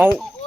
Oh.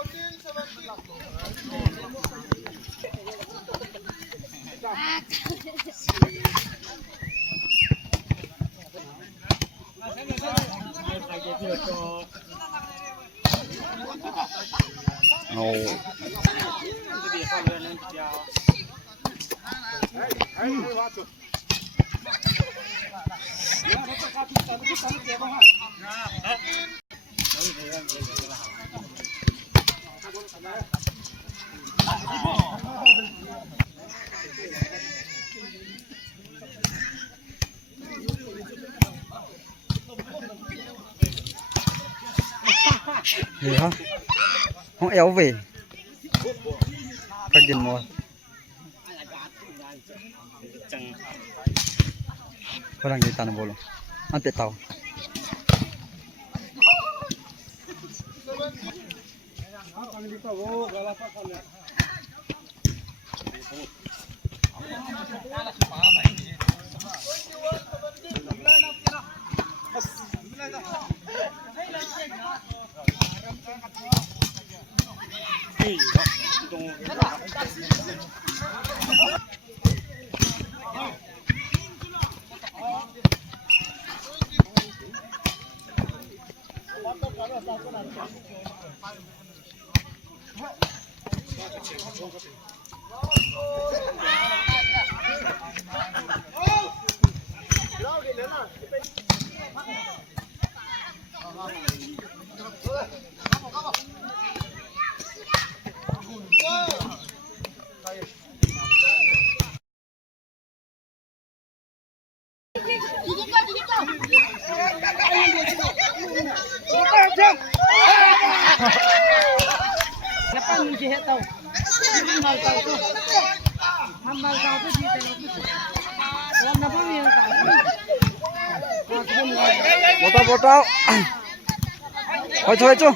Gì hả? Không éo về. Phảiกิน mua. Orang di tanah bolong. Nanti tahu. Botol. Thôi thôi chú.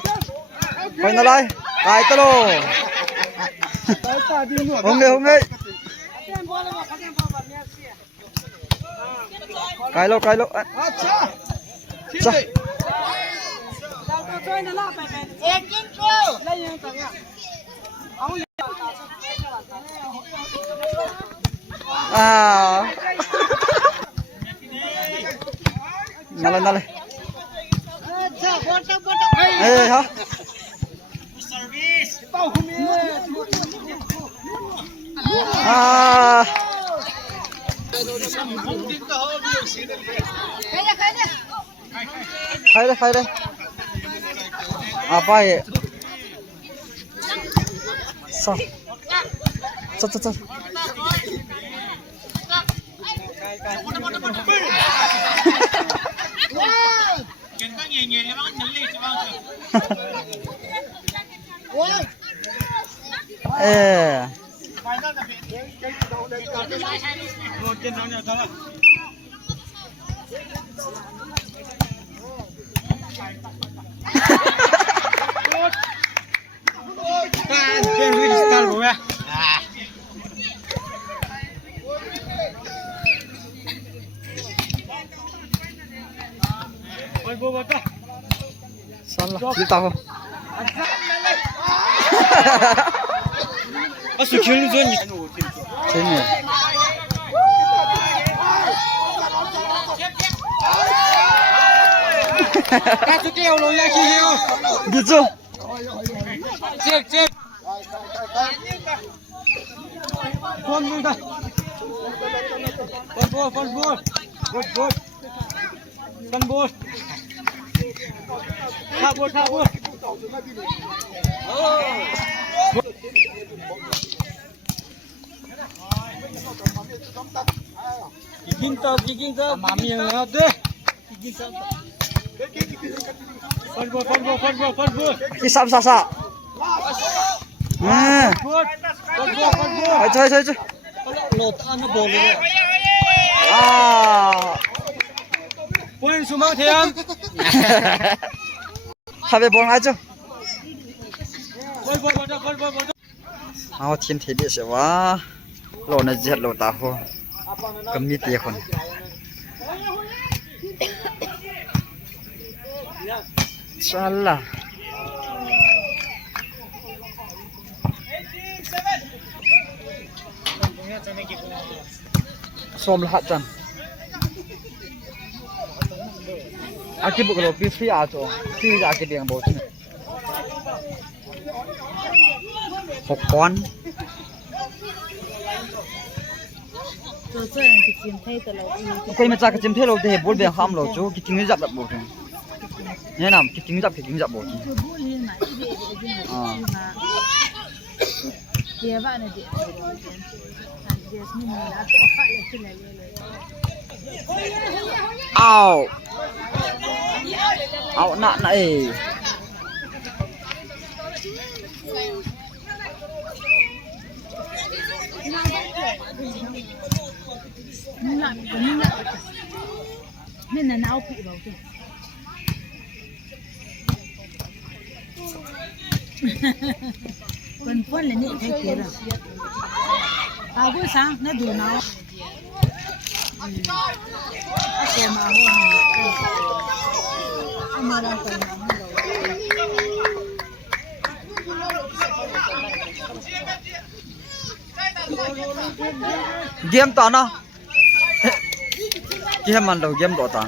Thôi nó lại. Cài tao lô. Không đi. Cài lô. Sao? À. Nala. Eh, hả? À. Khai đây. Apa ya? Sao? Eh. Salah, kita tahu. Asu kiri zone. Sini. Kacu kêu lo ya kêu. Gitu. Cek. Kon muda. Kon bol. Good. Kon bol. Kabur. Oh. tao chỉ kinh sao mà miệng nào thế kinh sao phân vô ที่ซ้ำซ่าช่วย lột ăn nó bồ luôn quên số mang thêm ทำไปบอลไอ้จ้ะ phân เอาทีมที่ดีสิวะโลน่ะเจ็ดโลตาหัวก็มีตีคนชัลล่ะส้มละจันอากิบุกโลปีฟรีอาโจฟรีอากิเดียงโบส6 ปอนด์เคยมาจากจิมเทโลเดบุลเบียงห้ามโลจูกิจงจับแบบโบสเนี่ยนะกิจงจับโบสเอาหน้าไหนไม่น่าเอาผิดหรอกคนพ่นเลยนี่ใครเกลียดเอาผู้สาวน่าดูเนาะเกี่ยมาหัวเอามาเราไปน้องเราเกมต่อเนาะเกมมันเราเกมต่อตา